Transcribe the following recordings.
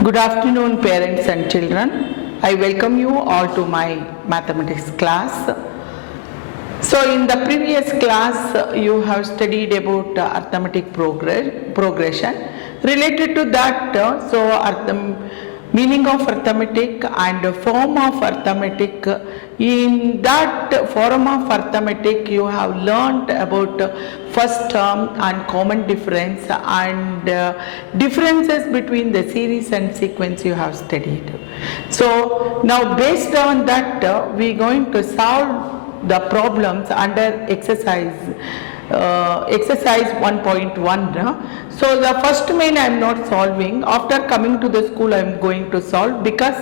Good afternoon, parents and children. I welcome you all to my mathematics class. So, in the previous class, you have studied about arithmetic progression. Related to that, meaning of arithmetic and form of arithmetic. In that form of arithmetic, you have learnt about first term and common difference and differences between the series and sequence you have studied. So now based on that, we are going to solve the problems under exercise 1.1. So the first main I am not solving. After coming to the school I am going to solve because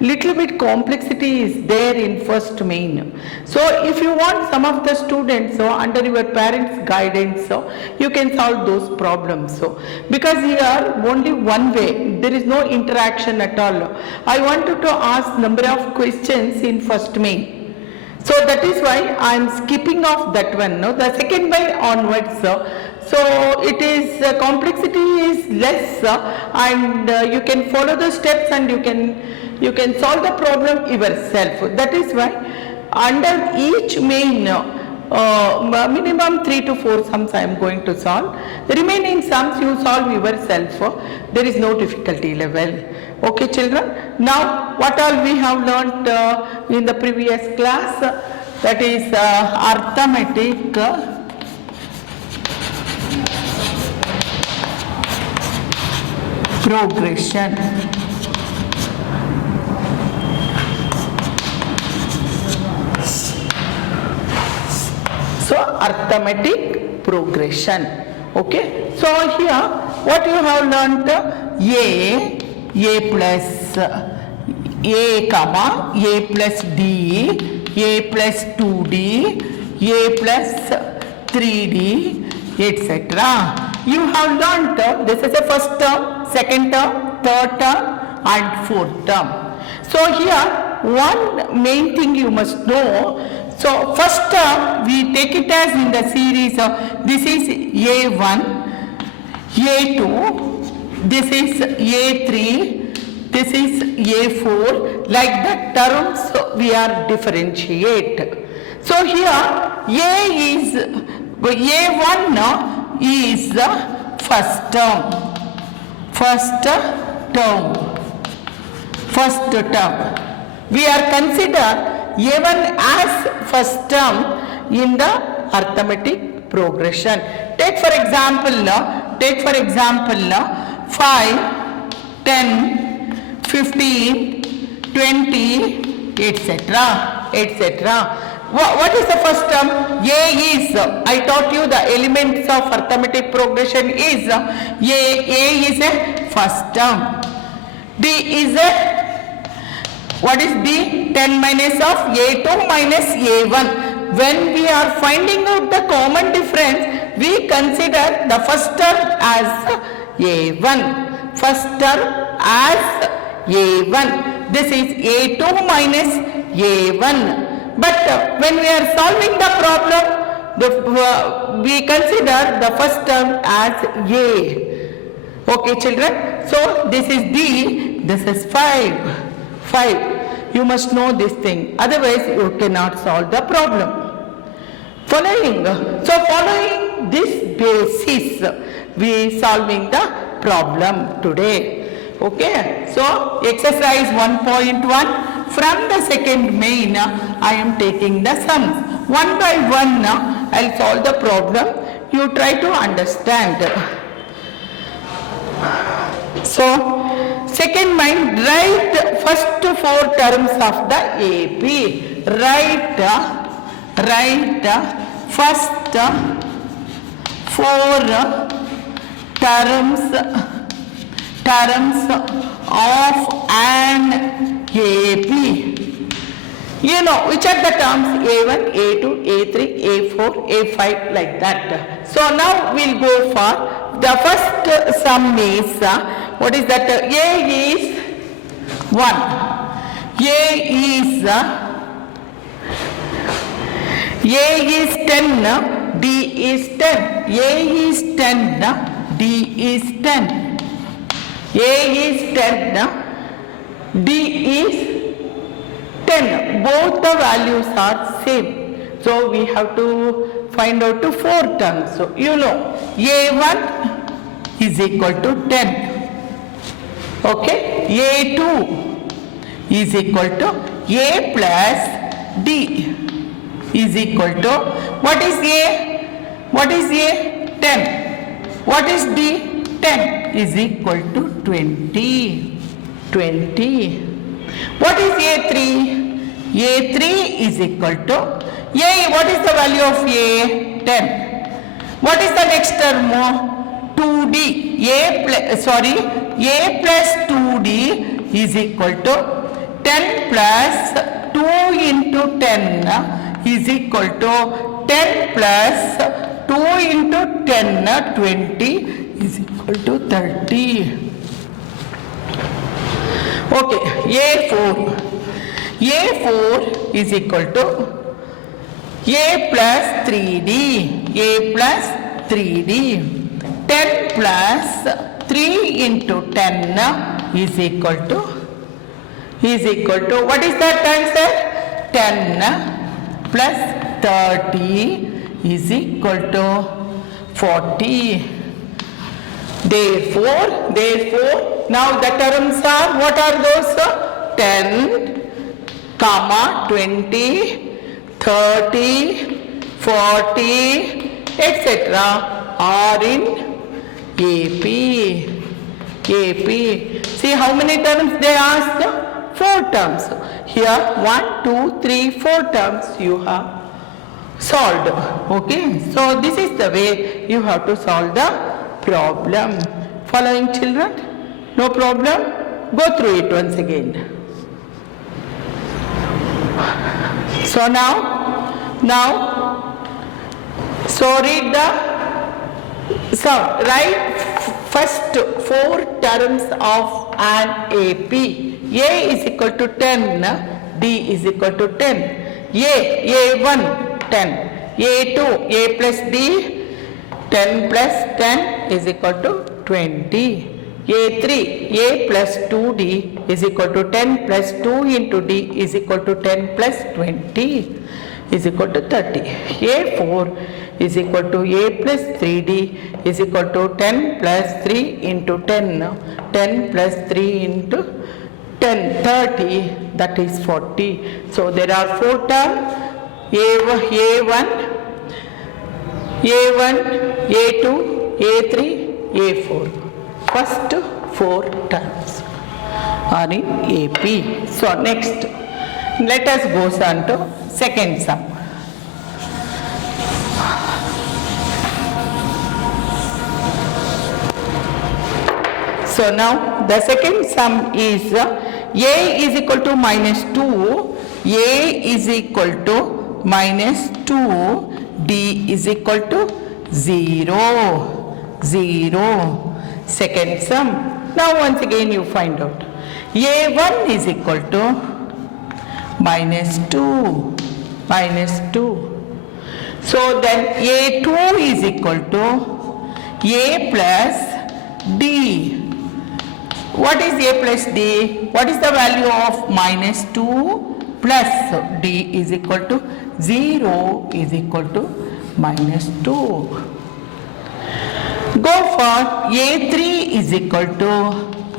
little bit complexity is there in first main. So if you want some of the students, so under your parents guidance, so you can solve those problems. So because here only one way, there is no interaction at all. I wanted to ask number of questions in first main. So that is why I am skipping off that one. No? The second way onwards, so it is complexity is less and you can follow the steps and you can solve the problem yourself. That is why under each main minimum 3 to 4 sums I am going to solve. The remaining sums you solve yourself. There is no difficulty level. Okay children, now what all we have learnt in the previous class, that is arithmetic progression. So arithmetic progression. Okay, so here what you have learnt, a plus a comma a plus d, a plus 2d, a plus 3d, etc. You have learnt this is the first term, second term, third term and fourth term. So here one main thing you must know. So first term we take it as in the series of this is a1, a2, this is a3, this is a4, like the terms we are differentiate. So here a1 is the first term. We are consider a1 as first term in the arithmetic progression. Take for example 5, 10, 15, 20, etc. What is the first term? A is, I taught you the elements of arithmetic progression is A is a first term. B is a, what is B? 10 minus of A2 minus A1. When we are finding out the common difference, we consider the first term as A1. First term as A1. This is A2 minus A1. But when we are solving the problem, we consider the first term as A. Okay children. So this is D. This is 5. You must know this thing. Otherwise you cannot solve the problem. Following this basis, we solving the problem today. Okay, so exercise 1.1, from the second main I am taking the sums. One by one I will solve the problem. You try to understand. So second main, write first 4 terms of the AP. Write first 4 terms of an AP. You know which are the terms A1, A2, A3, A4, A5 like that. So now we'll go for the first sum is what is that? A is 1. A is 10, D is 10. A is 10, D is 10. A is 10, D is 10. Both the values are same. So we have to find out to 4 terms. So you know A1 is equal to 10. Okay, A2 is equal to A plus D is equal to, what is A? What is A? 10. What is D? 10 is equal to 20. 20. What is A3? A3 is equal to, A, what is the value of A? 10. What is the next term? 2D. A plus 2D is equal to 10 plus 2 into 10 is equal to 10 plus 2 into 10, 20 is equal to 30. Okay, A4. A4 is equal to A plus 3D. A plus 3D. 10 plus 3 into 10 is equal to, what is that answer? 10 plus 30 is equal to 40. Therefore, now the terms are, what are those? 10, comma, 20, 30, 40, etc. are in AP. See how many terms they asked? 4 terms. Here 1, 2, 3, 4 terms you have solved. Okay. So this is the way you have to solve the problem. Following children? No problem? Go through it once again. So read the sound. Write first 4 terms of an AP. A is equal to 10, D is equal to 10. A1 10, A2 A plus D 10 plus 10 is equal to 20. A3 A plus 2D is equal to 10 plus 2 into D is equal to 10 plus 20 is equal to 30. A4 is equal to A plus 3D is equal to 10 plus 3 into 10, 10 plus 3 into 10, 30, that is 40. So there are 4 terms, A1, A2, A3, A4. First 4 terms are in AP. So next, let us go on to second sum. So now the second sum is A is equal to minus 2, A is equal to minus 2, D is equal to 0, 0. Second sum. Now once again you find out. A1 is equal to minus 2, minus 2. So then A2 is equal to A plus D. What is A plus D? What is the value of minus 2 plus D is equal to 0 is equal to minus 2. Go for A3 is equal to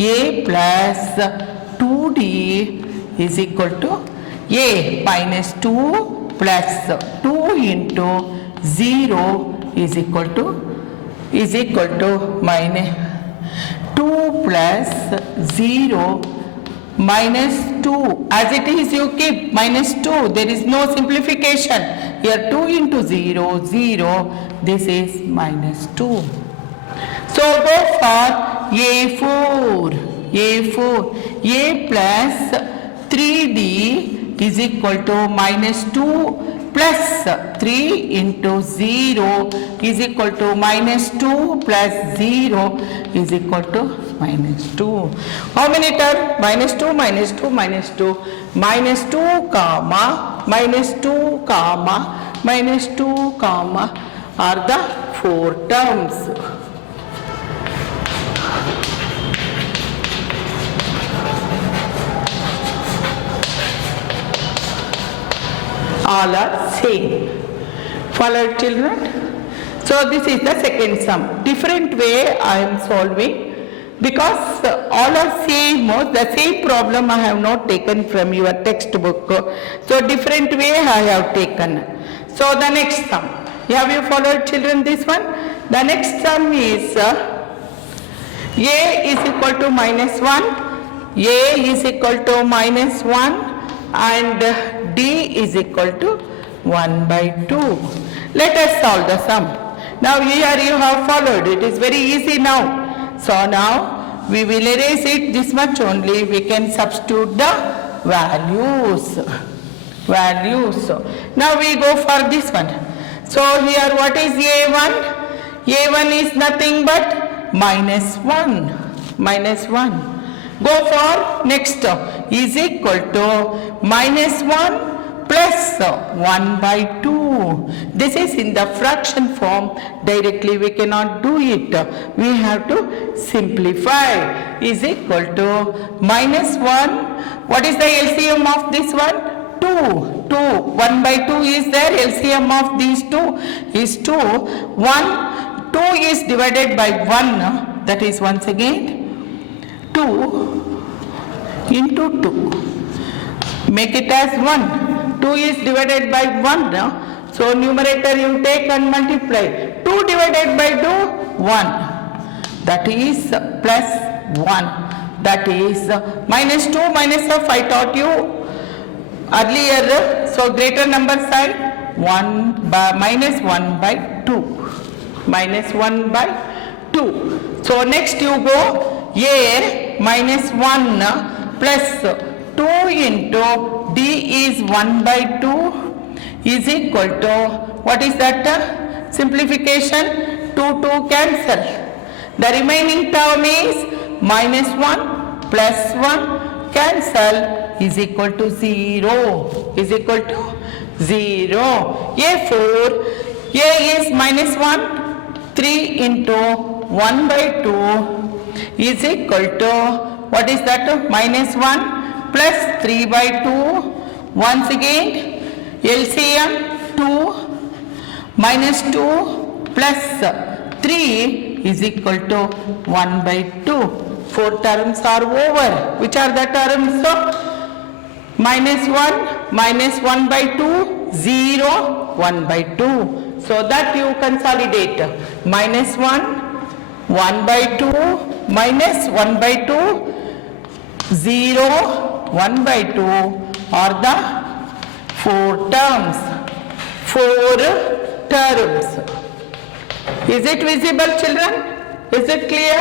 A plus 2D is equal to A minus 2 plus 2 into 0 is equal to minus 2 plus 0 minus 2. As it is you keep minus 2. There is no simplification. Here 2 into 0, 0. This is minus 2. So go for A4. A plus 3D is equal to minus 2 plus 3 into 0 is equal to minus 2 plus 0 is equal to minus 2. How many terms? Minus 2, minus 2, minus 2. Minus 2 comma, minus 2 comma, minus 2 comma are the 4 terms. All are same. Follow children? So this is the second sum. Different way I am solving because all are same. The same problem I have not taken from your textbook. So different way I have taken. So the next sum. Have you followed children this one? The next sum is A is equal to -1. A is equal to -1 and D is equal to 1/2. Let us solve the sum. Now here you have followed, it is very easy now. So now we will erase it this much only, we can substitute the values. Now we go for this one. So here what is A1? A1 is nothing but -1. Go for next is equal to -1 plus 1/2. This is in the fraction form. Directly we cannot do it. We have to simplify. Is equal to -1. What is the LCM of this one? 2. 1/2 is there. LCM of these two is 2. 2 is divided by 1. That is once again 2 into 2. Make it as 1. 2 is divided by 1. So numerator you take and multiply. 2 divided by 2, 1. That is plus 1. That is -2 minus of I taught you earlier. So greater number side, minus 1/2. So next you go A -1 plus 2 into D is 1/2 is equal to, what is that? Simplification, 2 cancel. The remaining term is -1 plus 1 cancel is equal to 0. A4, A is -1, 3 into 1/2 is equal to, what is that? -1 plus 3/2. Once again LCM 2 minus 2 plus 3 is equal to 1/2. 4 terms are over. Which are the terms? -1 minus 1/2, 0, 1/2. So that you consolidate. -1, 1/2 minus 1/2, 0, 1/2 are the 4 terms. Is it visible children? Is it clear?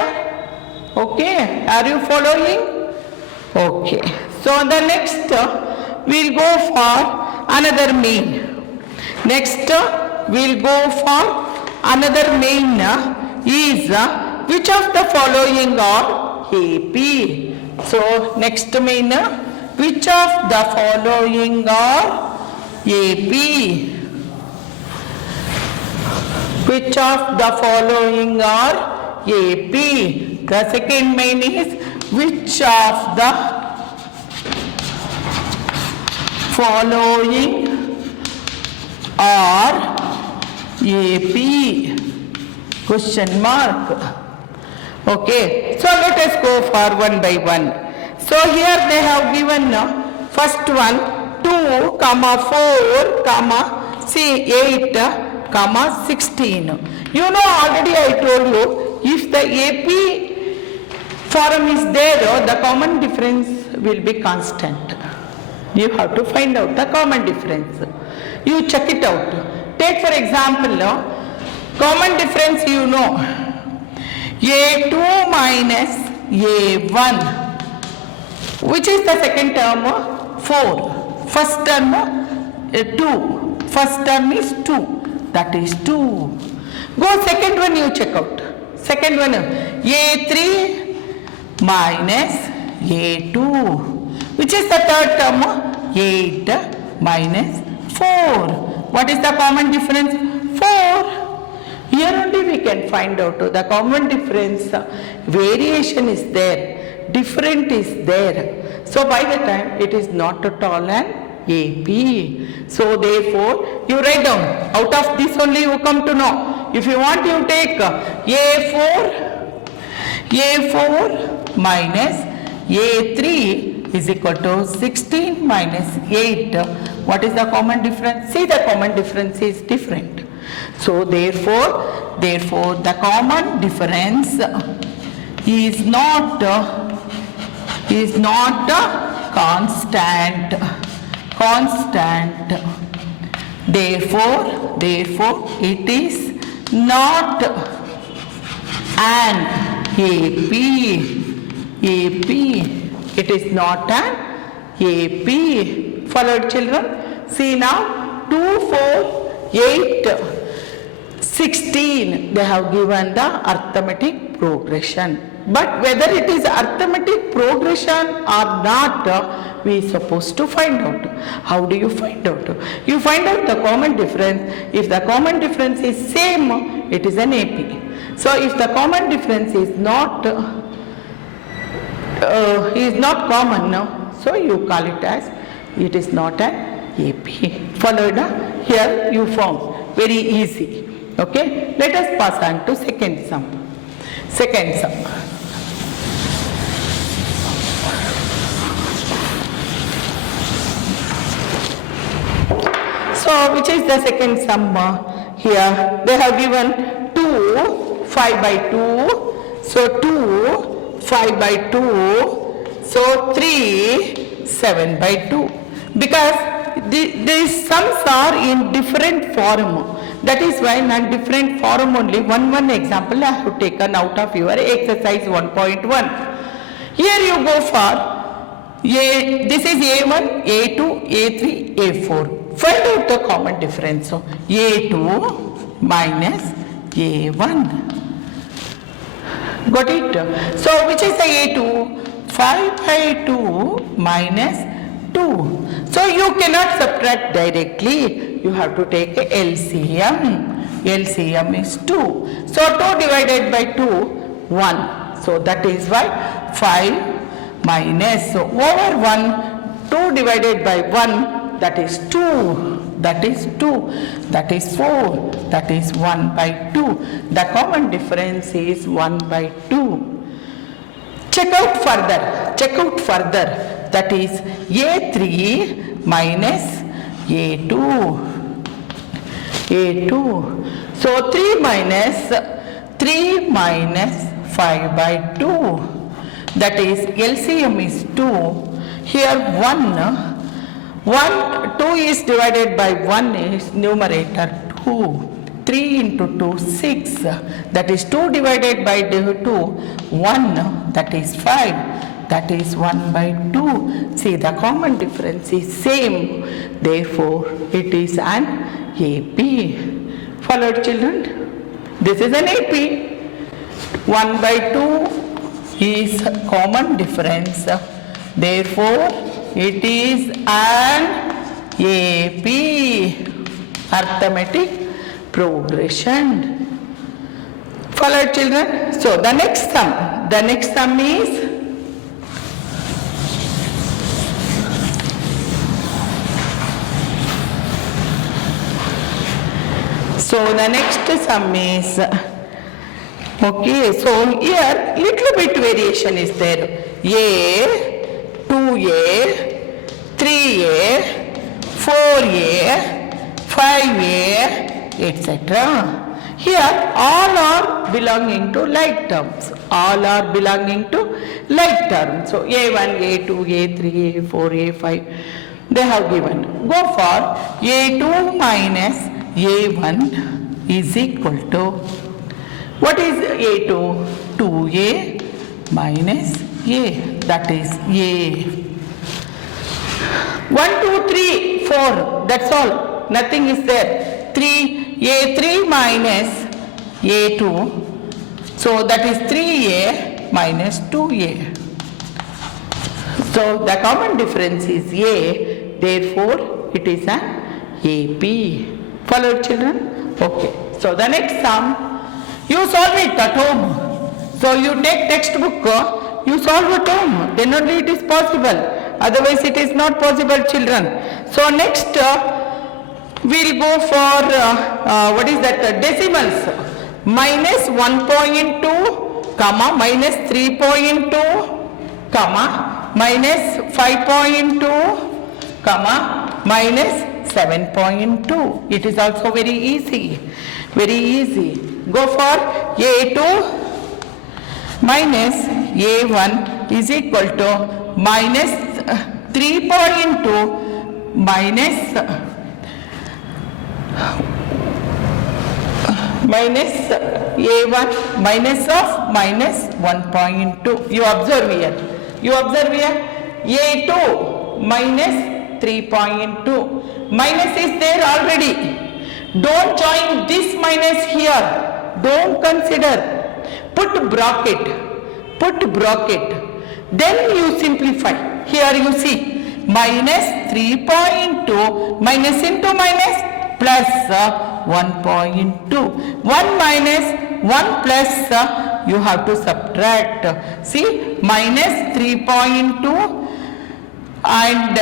Okay. Are you following? Okay. So the next we'll go for another main. Is which of the following are AP? So next main, which of the following are AP? Which of the following are AP? The second main is which of the following are AP? Question mark. Okay, so let us go for one by one. So here they have given first one 2, 4, 8, 16. You know already I told you, if the AP form is there, the common difference will be constant. You have to find out the common difference. You check it out. Take for example, common difference you know. A2 minus A1. Which is the second term? 4. First term 2. First term is 2. That is 2. Go second one, you check out. Second one, A3 minus A2. Which is the third term? 8 minus 4. What is the common difference? 4. Here only we can find out the common difference. Variation is there. Different is there. So by the time it is not at all an AP. So therefore, you write down. Out of this only you come to know. If you want, you take A4 minus A3 is equal to 16 minus 8. What is the common difference? See, the common difference is different. So therefore the common difference is not constant. Therefore it is not an AP. It is not an AP. Followed, children? See now, 2, 4, 8, 16. They have given the arithmetic progression. But whether it is arithmetic progression or not, we are supposed to find out. How do you find out? You find out the common difference. If the common difference is same, it is an AP. So if the common difference is not common, no? So you call it as it is not an AP. Followed? Here you found. Very easy. Okay. Let us pass on to second sum. Second sum. So which is the second sum? Here they have given 2 5 by 2. So 2 5 by 2. So 3 7 by 2. Because these sums are in different form. That is why in different form only one example I have taken out of your exercise 1.1. Here you go for this is A1, A2, A3, A4. Find out the common difference. So A2 minus A1. Got it? So which is the A2? 5 by 2 minus 2. So you cannot subtract directly. You have to take a LCM. LCM is 2. So 2 divided by 2, 1. So that is why 5 minus, so over 1, 2 divided by 1, that is 2. That is 2. That is 4. That is 1 by 2. The common difference is 1 by 2. Check out further. That is A3 minus A2. So 3 minus 5 by 2. That is LCM is 2. Here 2 is divided by 1 is numerator 2. 3 into 2, 6. That is 2 divided by 2, 1. That is 5. That is 1 by 2. See, the common difference is same. Therefore, it is an AP. Followed, children? This is an AP. 1 by 2 is common difference. Therefore, it is an AP. Arithmetic progression. Followed, children? So, the next sum is okay, so here little bit variation is there. A, 2A, 3A, 4A, 5A, etc. Here all are belonging to like terms. So A1, A2, A3, A4, A5 they have given. Go for A2 minus A1 is equal to, what is A2? 2A minus A, that is A. 1, 2, 3, 4, that's all, nothing is there. 3A3 minus A2, so that is 3A minus 2A. So the common difference is A, therefore it is an AP. Follow, children? Okay. So the next sum, you solve it at home. So you take textbook, you solve at home, then only it is possible. Otherwise it is not possible, children. So next we'll go for what is that, decimals. Minus 1.2 comma minus 3.2 comma minus 5.2 comma minus 7.2. It is also very easy. Very easy. Go for A2 minus A1 is equal to minus 3.2 minus A1 minus of minus 1.2. You observe here. A2 minus 3.2. Minus is there already. Don't join this minus here. Don't consider. Put bracket. Then you simplify. Here you see. Minus 3.2 minus into minus plus 1.2. 1 minus 1 plus you have to subtract. See, minus 3.2 and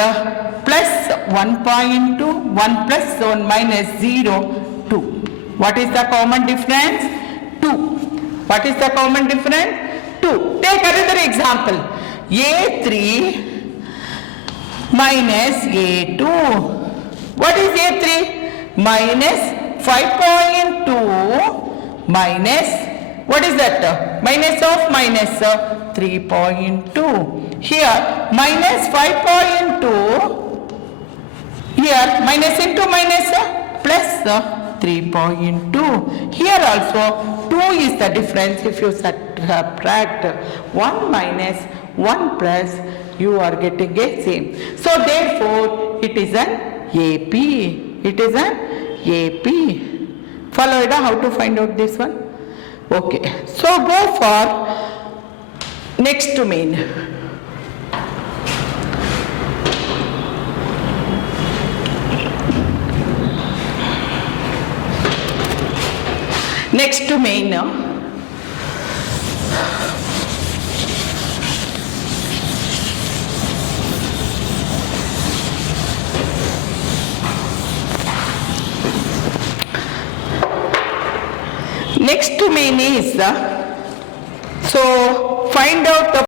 plus 1.2. 1 plus 1 minus 0, 2. What is the common difference? 2. What is the common difference? 2. Take another example. A3 minus A2. What is A3? Minus 5.2 minus, what is that? Minus of minus 3.2. Here minus 5.2. Here minus into minus plus 3.2. Here also 2 is the difference. If you subtract 1 minus 1 plus, you are getting a same. So therefore it is an AP. It is an AP. Follow it, how to find out this one? Okay. So go for next to main. Next to main. Next to main is, so find out the